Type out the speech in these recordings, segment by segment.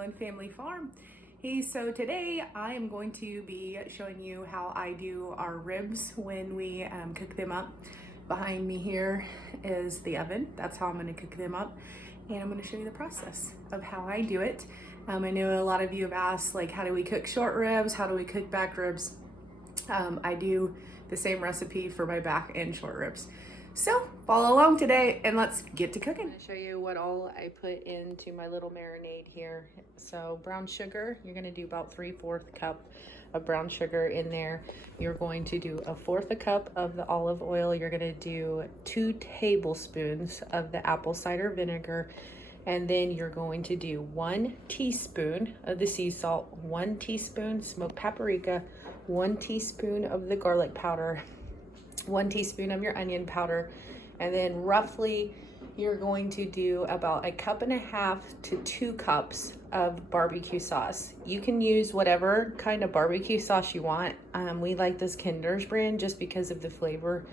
and Family Farm. Hey, so today I am going to be showing you how I do our ribs when we cook them up. Behind me here is the oven. That's how I'm going to cook them up. And I'm going to show you the process of how I do it. I know a lot of you have asked, like, how do we cook short ribs? How do we cook back ribs? I do the same recipe for my back and short ribs. So follow along today and let's get to cooking. I'm gonna show you what all I put into my little marinade here. So brown sugar, you're gonna do about 3/4 cup of brown sugar in there. You're going to do 1/4 cup of the olive oil. You're gonna do 2 tablespoons of the apple cider vinegar. And then you're going to do 1 teaspoon of the sea salt, 1 teaspoon smoked paprika, 1 teaspoon of the garlic powder, 1 teaspoon of your onion powder, and then roughly you're going to do about 1.5 cups to 2 cups of barbecue sauce. You can use whatever kind of barbecue sauce you want. We like this Kinder's brand just because of the flavor,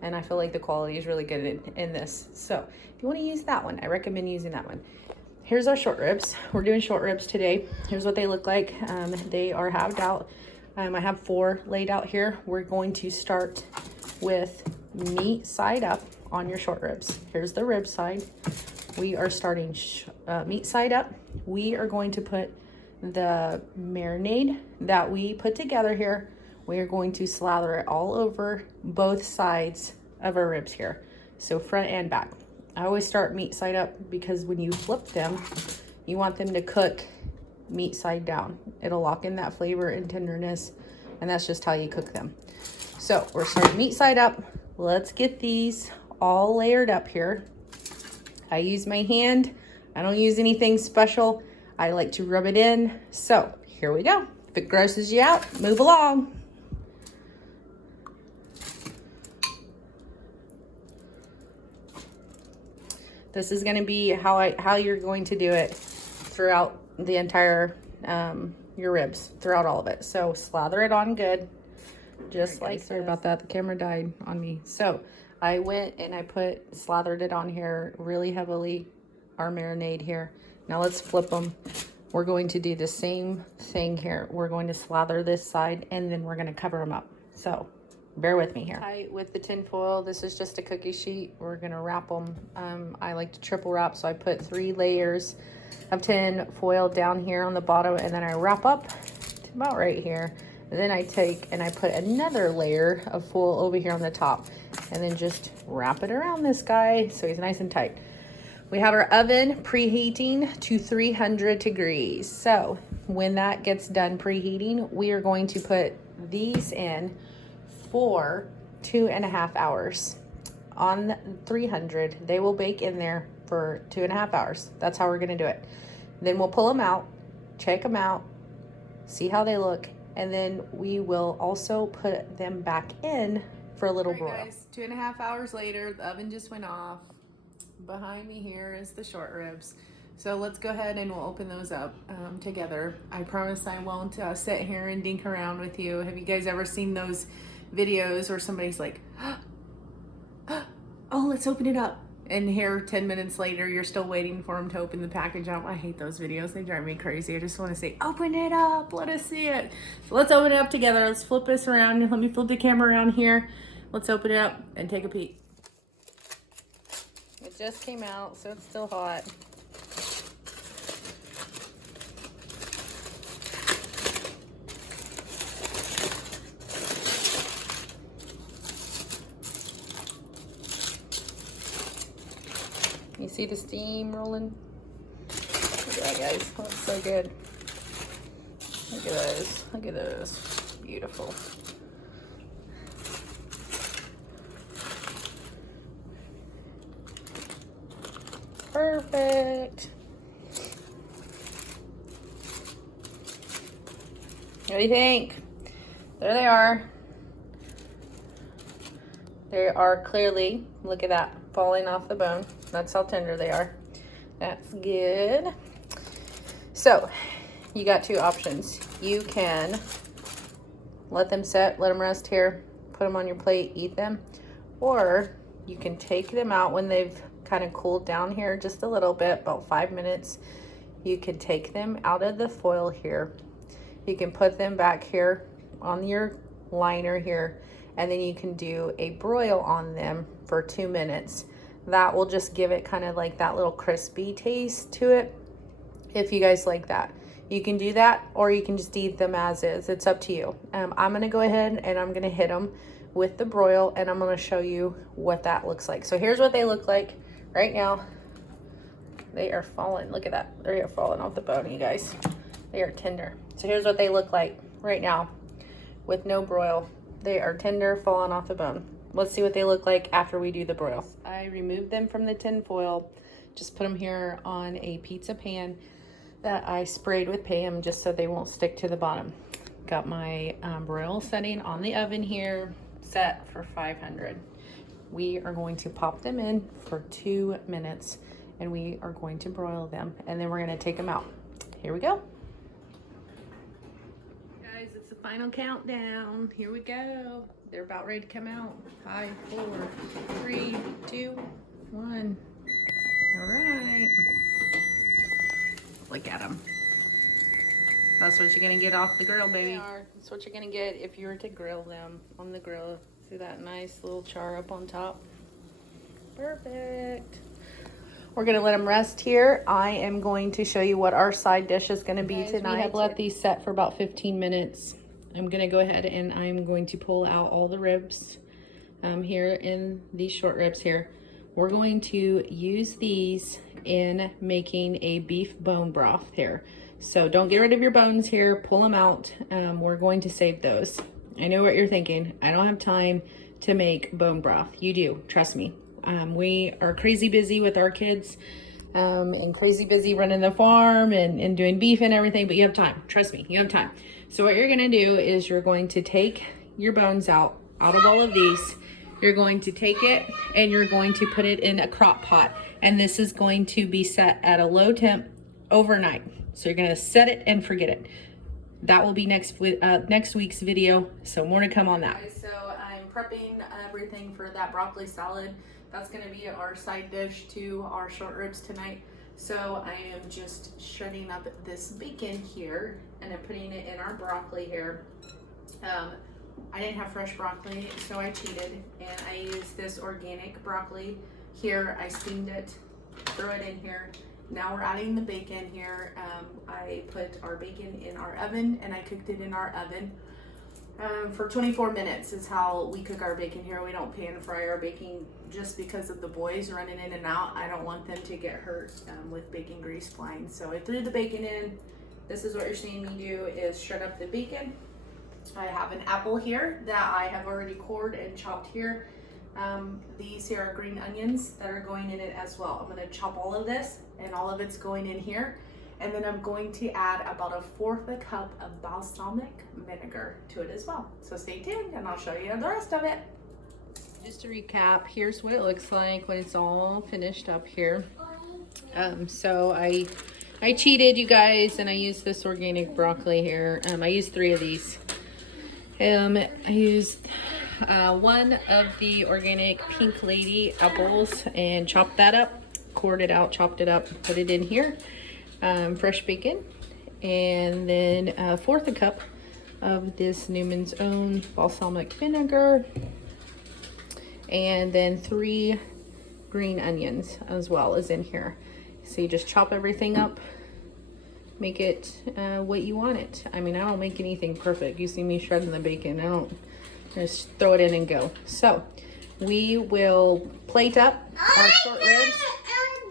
and I feel like the quality is really good in this. So if you want to use that one, I recommend using that one. Here's our short ribs. We're doing short ribs today. Here's what they look like. They are halved out. I have 4 laid out here. We're going to start with meat side up on your short ribs. Here's the rib side. We are starting meat side up. We are going to put the marinade that we put together here. We are going to slather it all over both sides of our ribs here. So front and back. I always start meat side up because when you flip them, you want them to cook meat side down. It'll lock in that flavor and tenderness, and that's just how you cook them. So we're starting meat side up. Let's get these all layered up here. I use my hand. I don't use anything special. I like to rub it in. So here we go. If it grosses you out, move along. This is going to be how you're going to do it throughout the entire your ribs, throughout all of it. So slather it on good, just like this. Sorry about that, the camera died on me. So I went and I slathered it on here really heavily, our marinade here. Now let's flip them. We're going to do the same thing here. We're going to slather this side and then we're going to cover them up. So bear with me here. Tight with the tin foil. This is just a cookie sheet. We're going to wrap them. I like to triple wrap, so I put 3 layers of tin foil down here on the bottom, and then I wrap up to about right here. And then I take and I put another layer of foil over here on the top, and then just wrap it around this guy so he's nice and tight. We have our oven preheating to 300 degrees. So when that gets done preheating, we are going to put these in for 2.5 hours on 300. They will bake in there for 2.5 hours. That's how we're going to do it. Then we'll pull them out, check them out, see how they look, and then we will also put them back in for a little broil. Guys, 2.5 hours later, the oven just went off. Behind me here is the short ribs. So let's go ahead and we'll open those up together. I promise I won't sit here and dink around with you. Have you guys ever seen those videos where somebody's like, oh, let's open it up, and here 10 minutes later you're still waiting for them to open the package up? I hate those videos. They drive me crazy. I just want to say, open it up, let us see it. So let's open it up together. Let's flip this around. Let me flip the camera around here. Let's open it up and take a peek. It just came out, so it's still hot. You see the steam rolling? Look at that, guys. Looks so good. Look at those. Look at those. Beautiful. Perfect. What do you think? There they are. They are clearly, look at that, falling off the bone. That's how tender they are. That's good. So you got 2 options. You can let them set, let them rest here, put them on your plate, eat them, or you can take them out when they've kind of cooled down here just a little bit, about 5 minutes. you could take them out of the foil here. You can put them back here on your liner here, and then you can do a broil on them for 2 minutes. That will just give it kind of like that little crispy taste to it, if you guys like that. You can do that, or you can just eat them as is. It's up to you. I'm gonna go ahead and I'm gonna hit them with the broil, and I'm gonna show you what that looks like. So here's what they look like right now. They are falling, look at that. They are falling off the bone, you guys. They are tender. So here's what they look like right now with no broil. They are tender, falling off the bone. Let's see what they look like after we do the broil. I removed them from the tin foil, just put them here on a pizza pan that I sprayed with Pam just so they won't stick to the bottom. Got my broil setting on the oven here, set for 500. We are going to pop them in for 2 minutes, and we are going to broil them, and then we're gonna take them out. Here we go. Guys, it's the final countdown. Here we go. They're about ready to come out. 5, 4, 3, 2, 1. All right. Look at them. That's what you're gonna get off the grill, baby. That's what you're gonna get if you were to grill them on the grill. See that nice little char up on top? Perfect. We're gonna let them rest here. I am going to show you what our side dish is gonna be tonight. We have let these set for about 15 minutes. I'm gonna go ahead and I'm going to pull out all the ribs here in these short ribs here. We're going to use these in making a beef bone broth here. So don't get rid of your bones here, pull them out. We're going to save those. I know what you're thinking. I don't have time to make bone broth. You do, trust me. We are crazy busy with our kids and crazy busy running the farm and doing beef and everything, but you have time. Trust me, you have time. So what you're gonna do is you're going to take your bones out of all of these. You're going to take it and you're going to put it in a crock pot. And this is going to be set at a low temp overnight. So you're gonna set it and forget it. That will be next week's video. So more to come on that. So I'm prepping everything for that broccoli salad. That's gonna be our side dish to our short ribs tonight. So I am just shredding up this bacon here and I'm putting it in our broccoli here. I didn't have fresh broccoli, so I cheated and I used this organic broccoli here. I steamed it, threw it in here. Now we're adding the bacon here. I put our bacon in our oven and I cooked it in our oven for 24 minutes is how we cook our bacon here. We don't pan fry our bacon just because of the boys running in and out. I don't want them to get hurt with bacon grease flying. So I threw the bacon in. This is what you're seeing me do is shred up the bacon. I have an apple here that I have already cored and chopped here. These here are green onions that are going in it as well. I'm going to chop all of this and all of it's going in here. And then I'm going to add about 1/4 cup of balsamic vinegar to it as well. So stay tuned and I'll show you the rest of it. Just to recap, here's what it looks like when it's all finished up here. So I cheated, you guys, and I used this organic broccoli here. I used 3 of these. I used one of the organic Pink Lady apples and chopped that up, cored it out, chopped it up, put it in here. Fresh bacon, and then 1/4 cup of this Newman's Own balsamic vinegar, and then 3 green onions as well as in here. So you just chop everything up, make it what you want it. I mean, I don't make anything perfect. You see me shredding the bacon, I don't just throw it in and go. So we will plate up our short ribs.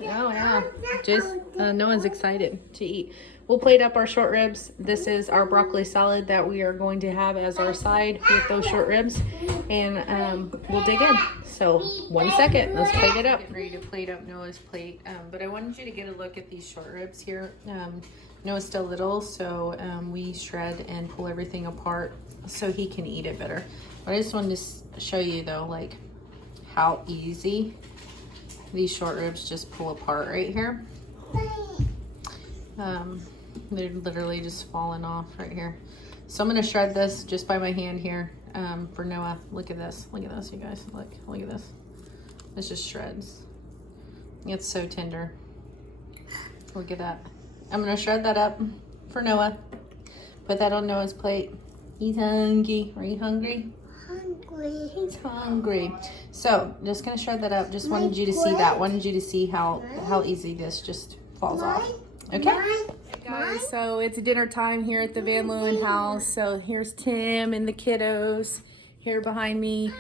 Oh yeah, just no one's excited to eat. We'll plate up our short ribs. This is our broccoli salad that we are going to have as our side with those short ribs, and we'll dig in. So 1 second, let's plate it up. Get ready to plate up Noah's plate, but I wanted you to get a look at these short ribs here. Noah's still little, so we shred and pull everything apart so he can eat it better. But I just wanted to show you though, like how easy these short ribs just pull apart right here. They're literally just falling off right here. So I'm gonna shred this just by my hand here for Noah. Look at this, you guys. Look at this. It's just shreds. It's so tender. Look at that. I'm gonna shred that up for Noah. Put that on Noah's plate. He's hungry. Are you hungry? Hungry. He's hungry. So, just gonna shred that up. Just wanted you to see that. Wanted you to see how easy this just falls off. Okay? Guys, so it's dinner time here at the Van Leeuwen house. So here's Tim and the kiddos here behind me.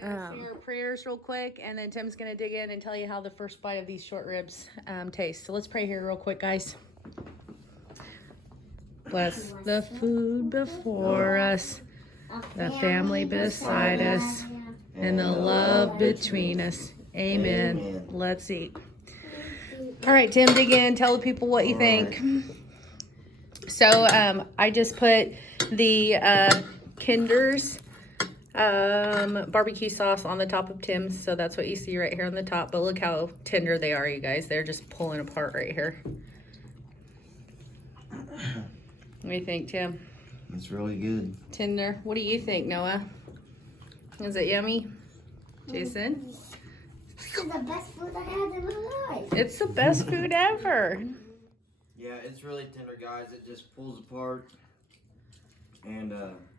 We're gonna say our prayers real quick, and then Tim's gonna dig in and tell you how the first bite of these short ribs taste. So let's pray here real quick, guys. Bless the food before us, the family beside us, and the love between us. Amen. Let's eat. All right, Tim, dig in. Tell the people what you think. So I just put the Kinder's barbecue sauce on the top of Tim's. So that's what you see right here on the top. But look how tender they are, you guys. They're just pulling apart right here. What do you think, Tim? It's really good. Tender. What do you think, Noah? Is it yummy? Jason? This is the best food I had in my life. It's the best food ever. Yeah, it's really tender, guys. It just pulls apart. And,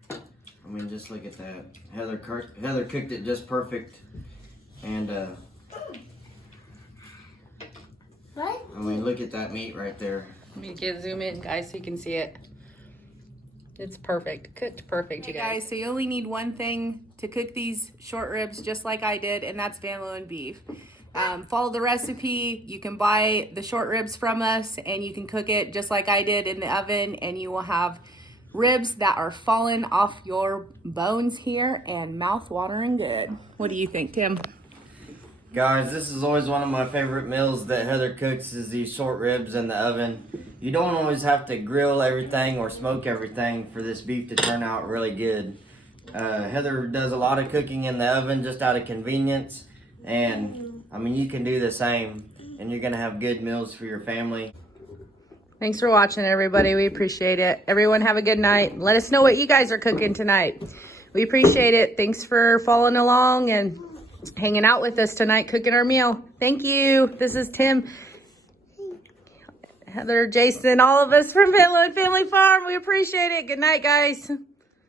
I mean, just look at that. Heather cooked it just perfect. And, What? I mean, look at that meat right there. Let me get zoom in, guys, so you can see it. It's perfect. Cooked perfect, you guys. So you only need one thing to cook these short ribs just like I did, and that's Van Leeuwen beef. Follow the recipe. You can buy the short ribs from us, and you can cook it just like I did in the oven, and you will have ribs that are falling off your bones here and mouth-watering good. What do you think, Tim? Guys, this is always one of my favorite meals that Heather cooks is these short ribs in the oven. You don't always have to grill everything or smoke everything for this beef to turn out really good. Heather does a lot of cooking in the oven just out of convenience. And, I mean, you can do the same. And you're going to have good meals for your family. Thanks for watching, everybody. We appreciate it. Everyone have a good night. Let us know what you guys are cooking tonight. We appreciate it. Thanks for following along and hanging out with us tonight, cooking our meal. Thank you. This is Tim, Heather, Jason, all of us from Van Leeuwen Family Farm. We appreciate it. Good night, guys.